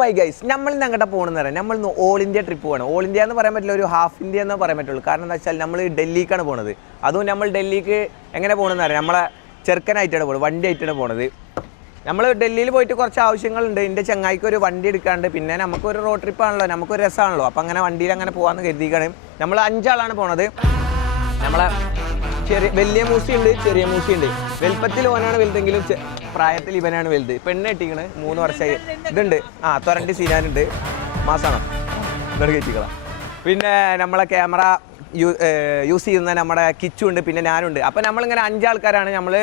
My guys, നമ്മൾ ഇന്ന് അങ്ങോട്ട് പോകണമെന്ന് പറയാം. നമ്മൾ ഇന്ന് ഓൾ ഇന്ത്യ ട്രിപ്പ് പോകണം. ഓൾ ഇന്ത്യ എന്ന് പറയാൻ പറ്റില്ല, ഒരു ഹാഫ് ഇന്ത്യ എന്ന് പറയാൻ പറ്റുള്ളൂ. കാരണം എന്താ വെച്ചാൽ നമ്മൾ ഡൽഹിക്കാണ് പോകുന്നത്. അതും നമ്മൾ ഡൽഹിക്ക് എങ്ങനെ പോകണമെന്ന് അറിയാം, നമ്മളെ ചെറുക്കനായിട്ടാണ് പോകുന്നത്, വണ്ടി ആയിട്ടാണ് പോകുന്നത്. നമ്മൾ ഡൽഹിയിൽ പോയിട്ട് കുറച്ച് ആവശ്യങ്ങളുണ്ട്. എൻ്റെ ചങ്ങായിക്ക് ഒരു വണ്ടി എടുക്കാണ്ട്, പിന്നെ നമുക്കൊരു റോഡ് ട്രിപ്പാണല്ലോ, നമുക്കൊരു രസമാണല്ലോ. അപ്പോൾ അങ്ങനെ വണ്ടിയിൽ അങ്ങനെ പോകാമെന്ന് കരുതിയിരിക്കുകയാണ്. നമ്മൾ 5 ആളാണ് പോണത്. നമ്മളെ വലിയ മൂസിയുണ്ട്, ചെറിയ മൂസിയുണ്ട്. വലുപ്പത്തിൽ ഓനാണ് വലുതെങ്കിലും പ്രായത്തിൽ ഇവനാണ് വലുത്. പെണ്ണ് കെട്ടിക്കണ് 3 വർഷമായി. ഇതുണ്ട് തൊരണ്ടി സീനാനുണ്ട്, മാസമാണ് ഇതൊക്കെ കെട്ടിക്കളാം. പിന്നെ നമ്മളെ ക്യാമറ യൂസ് ചെയ്യുന്ന നമ്മുടെ കിച്ചു ഉണ്ട്, പിന്നെ ഞാനുണ്ട്. അപ്പോൾ നമ്മളിങ്ങനെ 5 ആൾക്കാരാണ് നമ്മൾ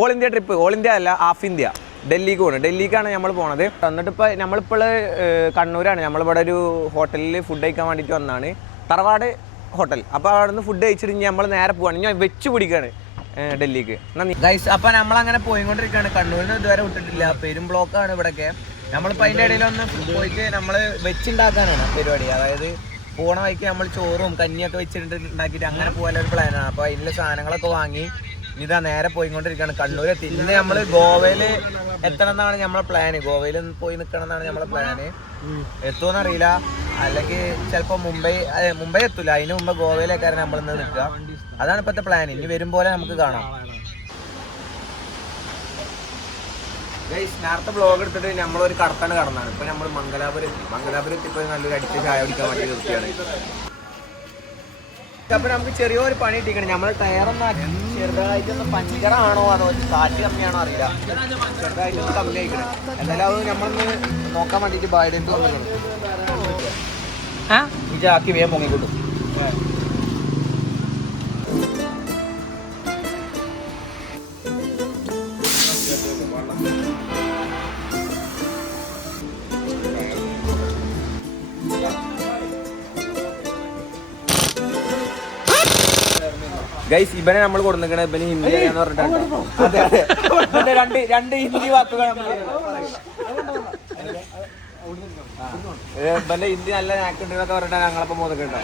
all India trip. All India അല്ല, ഹാഫ് ഇന്ത്യ. ഡൽഹിക്ക് പോകുന്നത്. ഡൽഹിക്കാണ് നമ്മൾ പോണത്. എന്നിട്ടിപ്പോൾ നമ്മളിപ്പോൾ കണ്ണൂരാണ്. നമ്മളിവിടെ ഒരു ഹോട്ടലിൽ ഫുഡ് കഴിക്കാൻ വേണ്ടിയിട്ട് വന്നതാണ്, തറവാട് ഹോട്ടൽ. അപ്പോൾ അവിടെ നിന്ന് ഫുഡ് കഴിച്ചിട്ട് നമ്മൾ നേരെ പോവാണ്. ഞാൻ വെച്ച് പിടിക്കുകയാണ് ഡൽഹിക്ക്. ഗൈസ്, അപ്പോൾ നമ്മളങ്ങനെ പോയിക്കൊണ്ടിരിക്കുകയാണ്. കണ്ണൂരിൽ നിന്ന് ഇതുവരെ വിട്ടിട്ടില്ല, പെരും ബ്ലോക്കാണ് ഇവിടെയൊക്കെ. നമ്മളിപ്പോൾ അതിൻ്റെ ഇടയിലൊന്ന് പോയിട്ട് നമ്മൾ വെച്ചുണ്ടാക്കാനാണ് പരിപാടി. അതായത് പോണ വഴിക്ക് നമ്മൾ ചോറും കഞ്ഞിയൊക്കെ വെച്ചിട്ട് ഉണ്ടാക്കിയിട്ട് അങ്ങനെ പോകാനൊരു പ്ലാനാണ്. അപ്പോൾ അതിൻ്റെ സാധനങ്ങളൊക്കെ വാങ്ങി ഇതാ നേരെ പോയിക്കൊണ്ടിരിക്കുകയാണ്. കണ്ണൂരെത്തി. ഇന്ന് നമ്മൾ ഗോവയിൽ എത്തണം എന്നാണ് നമ്മളെ പ്ലാന്. ഗോവയിൽ പോയി നിൽക്കണം എന്നാണ് നമ്മളെ പ്ലാന്. എത്തുമെന്ന് അറിയില്ല, അല്ലെങ്കിൽ ചിലപ്പോൾ മുംബൈ എത്തൂല. അതിന് മുമ്പ് ഗോവയിലേക്കാണ് നമ്മളിന്ന് നിൽക്കുക. അതാണ് ഇപ്പോഴത്തെ പ്ലാൻ. ഇനി വരും പോലെ നമുക്ക് കാണാം. നേരത്തെ ബ്ലോഗ് എടുത്തിട്ട് നമ്മളൊരു കടത്താണ് കടന്നാണ്. ഇപ്പൊ നമ്മൾ മംഗലാപുരത്ത് ഇപ്പോൾ നല്ലൊരു അടിച്ച് ചായ കുടിക്കാൻ വേണ്ടി നിർത്തിയാണ്. അപ്പൊ നമുക്ക് ചെറിയൊരു പണി കിട്ടിക്കണം. നമ്മൾ ടയറൊന്ന് ചെറുതായിട്ടൊന്ന് പഞ്ചറാണോ അതോ കാറ്റ് കമ്മിയാണോ അറിയില്ല, ചെറുതായിട്ടൊന്ന് കമ്മി ആയിക്കണം. എന്തായാലും അത് നമ്മളൊന്ന് നോക്കാൻ വേണ്ടിട്ട് ബായിഡേറ്റ് വന്നിട്ടുണ്ട്. ഈ ചാക്കി വേഗം പൊങ്ങിക്കൊണ്ടു. ഗൈസ്, ഇവനെ നമ്മൾ കൊടുക്കണ ഇവന് ഹിന്ദി അറിയാന്ന് പറഞ്ഞിട്ടാണ്. രണ്ട് ഹിന്ദി വാക്കുകൾ ഇവന്റെ ഹിന്ദി നല്ല നാക്കുണ്ടെന്നൊക്കെ പറഞ്ഞിട്ടാണ് ഞങ്ങളപ്പം മോദക്കുണ്ടോ.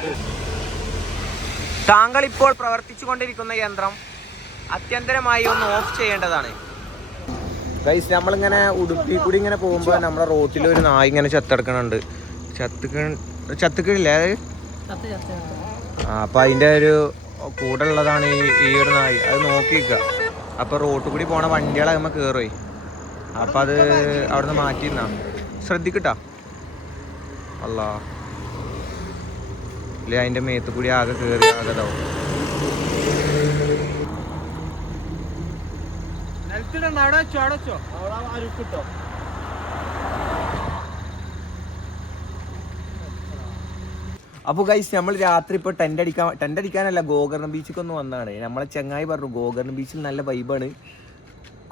താങ്കൾ ഇപ്പോൾ പ്രവർത്തിച്ചു കൊണ്ടിരിക്കുന്ന യന്ത്രം അത്യന്തരമായി ഒന്ന് ഓഫ് ചെയ്യേണ്ടതാണ്. ഗൈസ്, നമ്മളിങ്ങനെ ഉടുപ്പി കൂടി ഇങ്ങനെ പോകുമ്പോൾ നമ്മുടെ റോട്ടിൽ ഒരു നായ ഇങ്ങനെ ചത്തെടുക്കണുണ്ട്. ചത്തുക്കില്ലേ അത്? അപ്പൊ അതിന്റെ ഒരു കൂടെ ഉള്ളതാണ് ഈ ഒരു നായി. അത് നോക്കി നിൽക്കുക. അപ്പോൾ റോട്ടിൽ കൂടി പോണ വണ്ടികളാകുമ്പോൾ കയറുപോയി. അപ്പം അത് അവിടെ നിന്ന് മാറ്റിയിരുന്നാ ശ്രദ്ധിക്കട്ടാ. അല്ല ഇല്ലേ, അതിൻ്റെ മേത്ത് കൂടി ആകെ കയറി ആകെ ഇതാവും. അപ്പോൾ ഗൈസ്, നമ്മൾ രാത്രി ഇപ്പോൾ ടെൻ്റ് അടിക്കാനല്ല, ഗോകർണം ബീച്ചിക്കൊന്ന് വന്നതാണ്. നമ്മളെ ചങ്ങായി പറഞ്ഞു ഗോകർണം ബീച്ചിൽ നല്ല വൈബാണ്,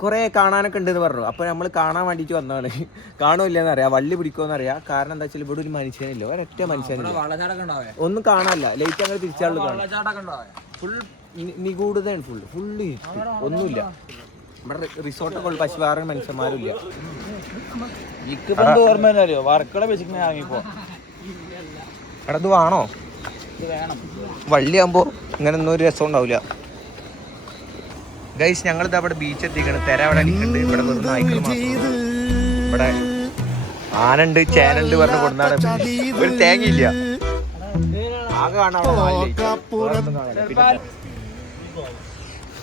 കുറേ കാണാനൊക്കെ ഉണ്ടെന്ന് പറഞ്ഞു. അപ്പോൾ നമ്മൾ കാണാൻ വേണ്ടിയിട്ട് വന്നതാണ്. കാണുമില്ലെന്ന് അറിയാം, വള്ളി പിടിക്കുമെന്നറിയാം. കാരണം എന്താ വെച്ചാൽ ഇവിടെ ഒരു മനുഷ്യനില്ല, ഒരൊറ്റ മനുഷ്യനില്ല, ഒന്നും കാണാനില്ല. ലൈറ്റ് അങ്ങനെ തിരിച്ചാളുകൾ കാണാം. ഫുൾ നിഗൂഢതയാണ്, ഫുള്ള് ഒന്നുമില്ല. ഇവിടെ റിസോർട്ടൊക്കെ ഉള്ളു, പക്ഷെ വേറെ മനുഷ്യന്മാരില്ല. എടാ, ഇത് വേണോ? വള്ളിയാകുമ്പോൾ ഇങ്ങനെ ഒന്നും ഒരു രസം ഉണ്ടാവില്ല. ഗൈസ്, ഞങ്ങളിത് അവിടെ ബീച്ച് എത്തിക്കണം. തെര അവിടെ അടിക്കുന്നുണ്ട്. ഇവിടെ വെറും നായ്ക്കൾ മാത്രം. ഇവിടെ ആനുണ്ട്, ചേനുണ്ട് പറഞ്ഞ് കൊടുന്നാണ്. ഒരു തേങ്ങയില്ല, ആകെ കാണാൻ.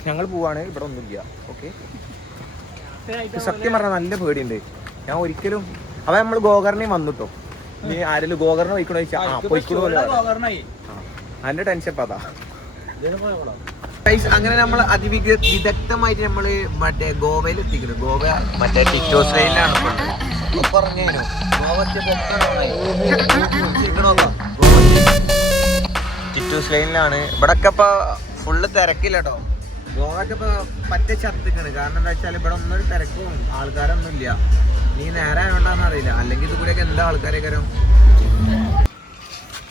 ഞങ്ങൾ പോവാണ്, ഇവിടെ ഒന്നുമില്ല. ഓക്കെ, സത്യം പറഞ്ഞാൽ നല്ല പേടിയുണ്ട്. ഞാൻ ഒരിക്കലും നമ്മൾ ഗോകർണയും വന്നിട്ടോ. നീ ആരെങ്കിലും ഗോകർണ വയ്ക്കണോ ചോദിച്ചാൽ അതിന്റെ ടെൻഷൻ ഇപ്പം അതാ. അങ്ങനെ നമ്മൾ വിദഗ്ധമായിട്ട് നമ്മള് മറ്റേ ഗോവയിൽ എത്തിക്കുന്നത്. ഗോവ മറ്റേ ടിറ്റോസ് ലൈനിലാണ്. ടിറ്റോസ് ലൈനിലാണ്. ഇവിടൊക്കെ ഇപ്പൊ ഫുള്ള് തിരക്കില്ല കേട്ടോ. ഗോവയൊക്കെ ഇപ്പൊ പറ്റ ചത്തിക്കാണ്. കാരണം എന്താ വെച്ചാൽ ഇവിടെ ഒന്നൊരു തിരക്കും ആൾക്കാരൊന്നും ഇല്ല. നീ നേരെ ആയതുകൊണ്ടാന്ന് അറിയില്ല, അല്ലെങ്കിൽ ഇത് കൂടെയൊക്കെ എന്താ ആൾക്കാരൊക്കെ.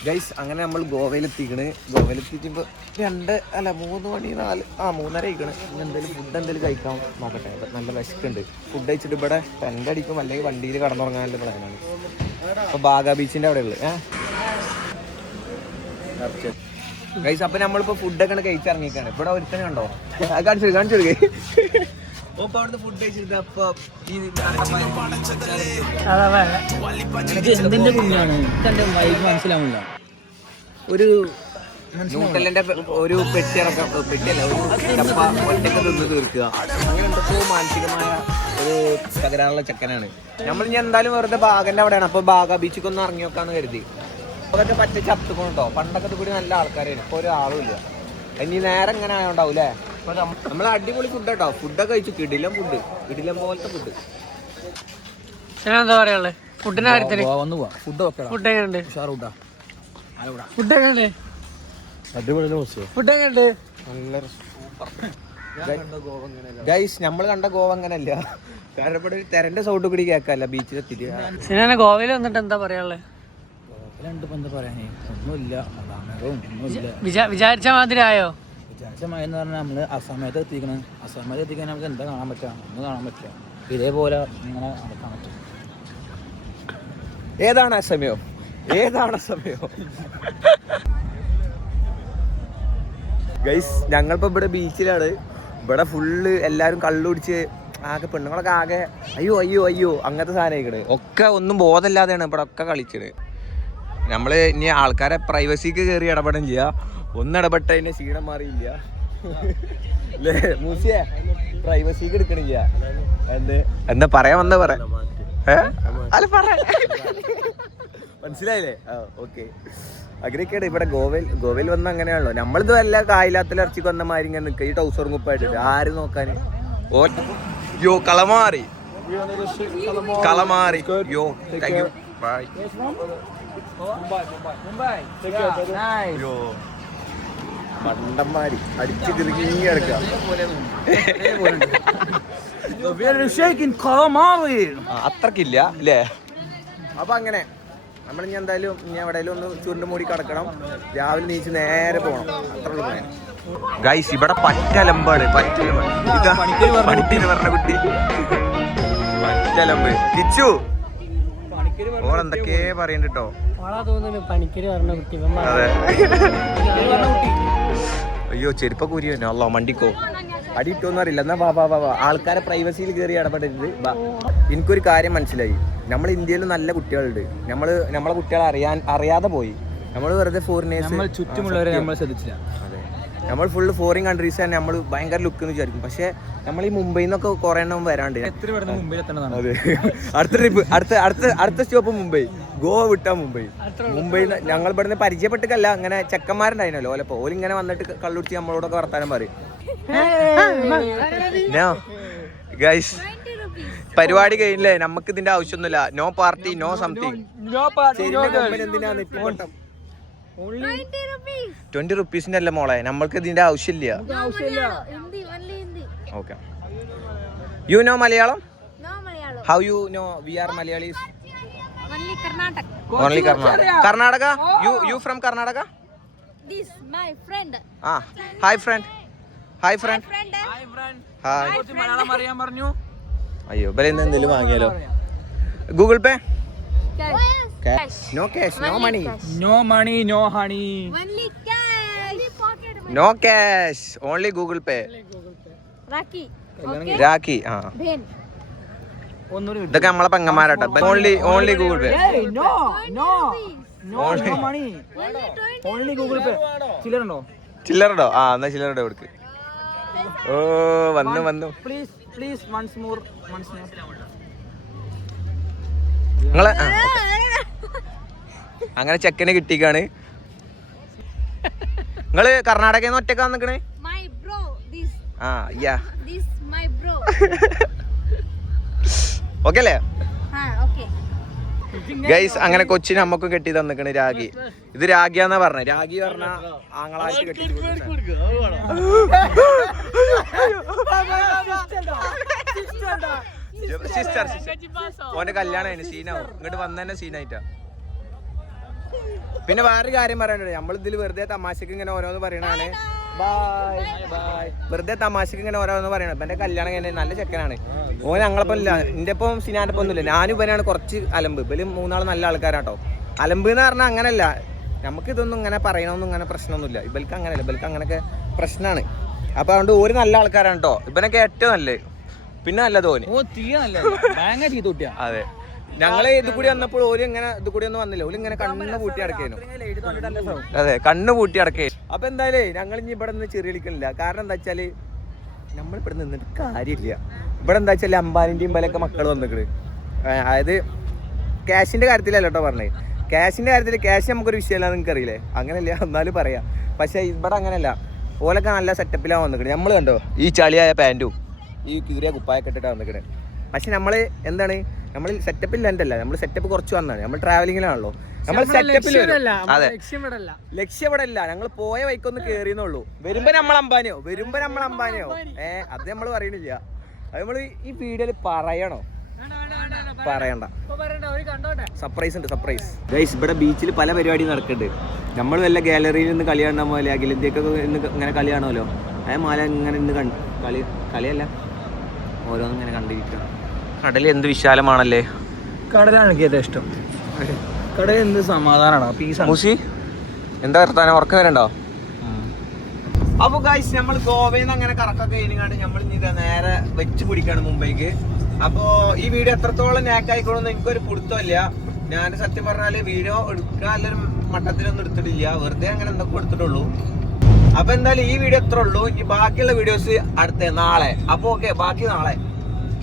ഗൈസ്, അങ്ങനെ നമ്മൾ ഗോവയിലെത്തിക്കണ്. ഗോവയിലെത്തിക്കുമ്പോൾ 3 മണി 3:30 ആയിക്കണ്. എന്തെങ്കിലും ഫുഡ് എന്തെങ്കിലും കഴിക്കാൻ നോക്കട്ടെ. നല്ല വിശക്കുണ്ട്. ഫുഡ് കഴിച്ചിട്ട് ഇവിടെ ടെൻ്റ് അടിക്കും, അല്ലെങ്കിൽ വണ്ടിയിൽ കടന്നുറങ്ങാനുള്ള പ്ലാനാണ്. അപ്പോൾ ബാഗ ബീച്ചിൻ്റെ അവിടെ ഉള്ളത് ഗൈസ്. അപ്പോൾ നമ്മളിപ്പോൾ ഫുഡൊക്കെ കഴിച്ചിറങ്ങിക്കാണ്. ഇവിടെ ഒരുത്തനെ കണ്ടോ? കാണിച്ചു അവിടുന്ന് ഫുഡ് കഴിച്ചിട്ട് അപ്പൊ എന്തിന്റെ പുണ്യാണ് എന്റെ വൈബ് മനസ്സിലാവില്ല. ഒരു ന്യൂട്ടലിന്റെ ഒരു പെട്ടി ഇറക്കാം, പെട്ടിയല്ല ഒരു ഡപ്പ ഒറ്റക്ക് നിന്ന് തീർക്കുക. അങ്ങനെ എന്തൊക്കെയോ മാനസികമായ ഒരു തകരാറുള്ള ചെക്കനാണ്. നമ്മൾ ഇനി എന്തായാലും വെറുതെ ബാഗന്റെ അവിടെയാണ്. അപ്പൊ ബാഗ ബീച്ചിൽ ഒന്ന് ഇറങ്ങി നോക്കാന്ന് കരുതി. അതൊക്കെ പറ്റ ചത്തുകൊണ്ടോ. പണ്ടൊക്കെ കൂടി നല്ല ആൾക്കാരാണ്, ഇപ്പൊ ഒരാളും ഇല്ല. ഇനി നേരം ഇങ്ങനെ ആയോണ്ടാവും അല്ലേ. നമ്മൾ അടിപൊളി ഫുഡ് കേട്ടോ, ഫുഡൊക്കെ കഴിച്ചു. കിടിലം ഫുഡ്, കിടിലം പോലത്തെ ഫുഡ്. എന്താ പറയാ ഫുഡിന്റെ കാര്യത്തില് ഫുഡ് ഫുഡ് എങ്ങനെയുണ്ട്? ഫുഡ് എങ്ങനെയുണ്ട്? ഫുഡ് എങ്ങനെയുണ്ട്? ഗൈസ് നമ്മൾ കണ്ട ഗോവ അങ്ങനല്ല. കാരണം ഇവിടെ ഒരു തെരന്റെ സൗണ്ട് കൂടി കേൾക്കാല്ല ബീച്ചിലെത്തിട്ട്. സിനാന ഗോവയിൽ വന്നിട്ട് എന്താ പറയാനുള്ളത്? എന്താ പറയാനേ ഒന്നുമില്ല, ഒന്നുമില്ല. വിചാരിച്ച മാതിരി ആയോ? വിചാരിച്ച മഴയെന്ന് പറഞ്ഞാൽ നമ്മള് അസമയത്ത് എത്തിക്കണം. അസമയത്ത് എത്തിക്കാൻ നമുക്ക് എന്താ കാണാൻ പറ്റുക? ഒന്നും കാണാൻ പറ്റില്ല. ഇതേപോലെ ഇങ്ങനെ നടക്കാൻ പറ്റും. ഏതാണ് അസമയോ? ഏതാണ് സമയോ? ഗൈസ് ഞങ്ങളിപ്പോ ഇവിടെ ബീച്ചിലാണ്. ഇവിടെ ഫുള്ള് എല്ലാരും കള്ളു കുടിച്ച് ആകെ പെണ്ണുങ്ങളൊക്കെ ആകെ അയ്യോ അയ്യോ അയ്യോ അങ്ങനത്തെ സാധനം ഒക്കെ ഒന്നും ബോധമില്ലാതെയാണ് ഇവിടെ ഒക്കെ കളിച്ചത്. നമ്മള് ഇനി ആൾക്കാരെ പ്രൈവസിക്ക് കയറി ഇടപെടില്ല. ഒന്ന് ഇടപെട്ട അതിന്റെ ക്ഷീണം മാറിയില്ല അല്ലേ മൂസിയെ? പ്രൈവസിക്ക് എടുക്കണില്ല. എന്താ പറയാൻ വന്ന പറ അല്ല പറ മനസ്സിലായില്ലേ? ഓക്കെ. അങ്ങനെയൊക്കെയാണ് ഇവിടെ ഗോവയിൽ വന്ന അങ്ങനെയാണല്ലോ. നമ്മളിത് വല്ല കായിലാത്തിൽ ഇറച്ചിക്ക് വന്ന മാതിരി ഇങ്ങനെ നിൽക്കുക. ഈ ടൗസർ കുപ്പായിട്ട് ആര് നോക്കാൻ? യോ കളമാറി കളമാറി യോ താങ്ക് യു ബൈ. യോ മണ്ടന്മാരി അടിച്ച് കിറങ്ങി കിടക്കുക. അത്രക്കില്ല അല്ലേ? അപ്പൊ അങ്ങനെ നമ്മളിനി എന്തായാലും ഇനി എവിടെയെങ്കിലും ഒന്ന് ചുരുണ്ട് മൂടി കിടക്കണം. രാവിലെ നീച്ച് നേരെ പോകണം. അത്ര ഉള്ളൂ. ഗൈസ് ഇവിടെ പറ്റലമ്പാണ്. ഇതാ പണിക്കര് പറഞ്ഞ കുട്ടി പറ്റലമ്പ്. കിച്ചു ഓളെന്തൊക്കെ പറയണ്ട കേട്ടോ. അതെ. അയ്യോ ചെരുപ്പൊക്കെ ഊരി തന്നെ. അല്ലോ മണ്ടിക്കോ അടി ഇട്ടോന്നും അറിയില്ല. എന്നാ വാ വാ വാ വാ. ആൾക്കാരെ പ്രൈവസിയിൽ കയറി ഇടപെടരുത്. എനിക്കൊരു കാര്യം മനസ്സിലായി. നമ്മൾ ഇന്ത്യയിൽ നല്ല കുട്ടികളുണ്ട്. നമ്മളെ കുട്ടികളെ അറിയാതെ പോയി. നമ്മൾ വെറുതെ ഫോറിനേഴ്സ് ചുറ്റുമുള്ളവരെ നമ്മൾ ശ്രദ്ധിച്ചില്ല. അതെ, നമ്മൾ ഫുള്ള് ഫോറിൻ കൺട്രീസ് തന്നെ നമ്മൾ ഭയങ്കര ലുക്ക് എന്ന് വിചാരിക്കും. പക്ഷെ നമ്മൾ ഈ മുംബൈയിൽ നിന്നൊക്കെ കുറെ എണ്ണം വരാണ്ട്. അതെ, അടുത്ത ട്രിപ്പ് അടുത്ത സ്റ്റോപ്പ് മുംബൈ. ഗോവ വിട്ടാ മുംബൈ. ഞങ്ങൾ ഇവിടുന്ന് പരിചയപ്പെട്ടിട്ടല്ല, അങ്ങനെ ചെക്കന്മാരുണ്ടായിരുന്നല്ലോ ഓലപ്പോ ഓലിങ്ങനെ വന്നിട്ട് കള്ളുടിച്ച് നമ്മളോടൊക്കെ വർത്താനം പറയും. ഗൈസ് പരിപാടി കഴിഞ്ഞില്ലേ? നമുക്ക് ഇതിന്റെ ആവശ്യമൊന്നുമില്ല. No party no something. എന്തിനാ നെറ്റിപ്പട്ടം? 20 റുപ്പീസിന്റെ അല്ല മോളെ, നമ്മൾക്ക് ഇതിന്റെ ആവശ്യമില്ല. Okay. You know Malayalam? How you know we are Malayalis? Only Karnataka. You from Karnataka? This my friend. Hi friend. Hi friend. Hi. Malayalam അറിയാൻ പറഞ്ഞു. അയ്യോ ബല ഇന്ന് എന്തെങ്കിലും വാങ്ങിയാലോ? Google Pay? Cash. No cash no money. No money no honey. Only cash. No cash only Google Pay. Raki. Okay. Rakhi. Ben. ഇതൊക്കെ നമ്മളെ പെങ്ങന്മാരാട്ടോ. Only Google Pay. No no only money only Google Pay. ചില്ലറുണ്ടോ? ചില്ലറുണ്ടോ? എന്നാ ചില്ലറുടെ കൊടുക്ക്. ഓ വന്നു. Please once more. നിങ്ങളെ അങ്ങനെ ചെക്കനെ കിട്ടിക്കാണ്. നിങ്ങള് കർണാടകയിൽ നിന്ന് ഒറ്റക്കാ നിക്കണേ? My bro. This. Yeah. This my bro. Okay അല്ലേ? Okay. ഗൈസ് അങ്ങനെ കൊച്ചിനെ നമ്മക്കും കെട്ടി തന്നിക്കണ് രാഗി. ഇത് രാഗിയാന്നാ പറഞ്ഞ. രാഗി പറഞ്ഞ ആങ്ങളായിട്ട് കെട്ടി. സിസ്റ്റർ ഓന്റെ കല്യാണം സീനാവും. ഇങ്ങോട്ട് വന്ന തന്നെ സീനായിട്ടാ. പിന്നെ വേറൊരു കാര്യം പറയാനുണ്ട്. നമ്മളിതിൽ വെറുതെ തമാശക്ക് ഇങ്ങനെ ഓരോന്ന് പറയണാണ്. Bye bye. വെറുതെ തമാശക്ക് ഇങ്ങനെ ഓരോന്ന് പറയണം. ഇപ്പം എൻ്റെ കല്യാണം കഴിഞ്ഞ നല്ല ചെക്കനാണ്. ഓൻ ഞങ്ങളപ്പം ഇല്ല, എൻ്റെ ഒപ്പം സിനാൻ്റെ ഒപ്പം ഒന്നുമില്ല. ഞാനും ഇവനാണ് കുറച്ച് അലമ്പ്. ഇവരും മൂന്നാൾ നല്ല ആൾക്കാരാട്ടോ. അലമ്പ് എന്ന് പറഞ്ഞാൽ അങ്ങനല്ല, നമുക്കിതൊന്നും ഇങ്ങനെ പറയണമെന്നും ഇങ്ങനെ പ്രശ്നമൊന്നുമില്ല. ഇവർക്ക് അങ്ങനെയല്ല, ഇവർക്ക് അങ്ങനെയൊക്കെ പ്രശ്നമാണ്. അപ്പോൾ അതുകൊണ്ട് ഒരു നല്ല ആൾക്കാരാണ് കേട്ടോ. ഇവനൊക്കെ ഏറ്റവും നല്ലത്. പിന്നെ നല്ല തോന്നി. ഓ തീയല്ല ഭയങ്കര ചീത്ത കുട്ടിയാ. അതെ, ഞങ്ങള് ഇത് കൂടി വന്നപ്പോൾ ഓര് ഇങ്ങനെ ഇത് കൂടി ഒന്നും വന്നില്ല. ഓര് ഇങ്ങനെ കണ്ണ് പൂട്ടി അടക്കേനു. അതെ, കണ്ണ് പൂട്ടി അടക്കേ. അപ്പൊ എന്തായാലും ഞങ്ങൾ ഇനി ഇവിടെ നിന്ന് ചെറിയ കളിക്കണില്ല. കാരണം എന്താ വെച്ചാല് നമ്മൾ ഇവിടെ നിന്നിട്ട് കാര്യമില്ല. ഇവിടെ എന്താ വെച്ചാൽ അംബാനിന്റെയും പലൊക്കെ മക്കൾ വന്നിട്ട്, അതായത് ക്യാഷിന്റെ കാര്യത്തിലല്ല കേട്ടോ പറഞ്ഞത്. ക്യാഷിന്റെ കാര്യത്തിൽ ക്യാഷ് നമുക്കൊരു വിഷയമല്ല, നിങ്ങൾക്ക് അറിയില്ലേ? അങ്ങനെയല്ല, എന്നാലും പറയാം. പക്ഷെ ഇവിടെ അങ്ങനെയല്ല, ഓലൊക്കെ നല്ല സെറ്റപ്പിലാണ് വന്നിട്ട്. നമ്മൾ കണ്ടോ ഈ ചളിയായ പാൻറ്റും ഈ കീറിയ കുപ്പായൊക്കെ ഇട്ടിട്ടാണ് വന്നിട്ട്. പക്ഷെ നമ്മൾ എന്താണ്, നമ്മൾ സെറ്റപ്പില്ലാണ്ടല്ല, നമ്മൾ സെറ്റപ്പ് കുറച്ച് വന്നാണ്. നമ്മൾ ട്രാവലിങ്ങിലാണല്ലോ, നമ്മൾ സെറ്റപ്പിൽ. അതെ, ലക്ഷ്യം ഇവിടെ അല്ല. ഞങ്ങൾ പോയ വൈക്കൊന്ന് കേറിയെന്നുള്ളൂ. വരുമ്പോ നമ്മൾ അംബാനിയോ അത് നമ്മൾ പറയണില്ല. അത് നമ്മൾ ഈ വീഡിയോയിൽ പറയണോ? പറയണ്ട. സർപ്രൈസ് ഉണ്ട്, സർപ്രൈസ്. ഗൈസ്, ഇവിടെ ബീച്ചിൽ പല പരിപാടിയും നടക്കുന്നുണ്ട്. നമ്മൾ വല്ല ഗാലറിയിൽ നിന്ന് കളി കാണാൻ പോലെ അഖിലേന്ത്യക്കൊക്കെ ഇന്ന് ഇങ്ങനെ കളി കാണുമല്ലോ, അതേ മാല ഇങ്ങനെ ഇന്ന് കളിയല്ല ഓരോന്നും ഇങ്ങനെ കണ്ടിരിക്കണം. കടൽ എന്ത് വിശാലമാണല്ലേ. കടലാണ് എനിക്ക് ഏറ്റവും ഇഷ്ടം. കടൽ എന്ത് സമാധാനമാണ്, പീസാണ്. മുസി എന്താ വർത്താനം, ഉറക്കം വരണ്ടോ? അപ്പൊ ഗൈസ്, നമ്മൾ ഗോവയിൽ നിന്ന് അങ്ങനെ കറക്കൊക്കെ കഴിഞ്ഞാണ്ട് നമ്മൾ ഇനി നേരെ വെച്ച് പിടിക്കാണ് മുംബൈക്ക്. അപ്പോ ഈ വീഡിയോ എത്രത്തോളം നാക്കായിക്കോളെന്ന് എനിക്കൊരു പിടുത്തമില്ല. ഞാൻ സത്യം പറഞ്ഞാല് വീഡിയോ എടുക്കാനൊരു മട്ടത്തിലൊന്നും എടുത്തിട്ടില്ല, വെറുതെ അങ്ങനെ എന്തൊക്കെ എടുത്തിട്ടുള്ളൂ. അപ്പൊ എന്തായാലും ഈ വീഡിയോ എത്ര ഉള്ളൂ. ഈ ബാക്കിയുള്ള വീഡിയോസ് അടുത്ത നാളെ. അപ്പൊ ഓക്കെ, ബാക്കി നാളെ.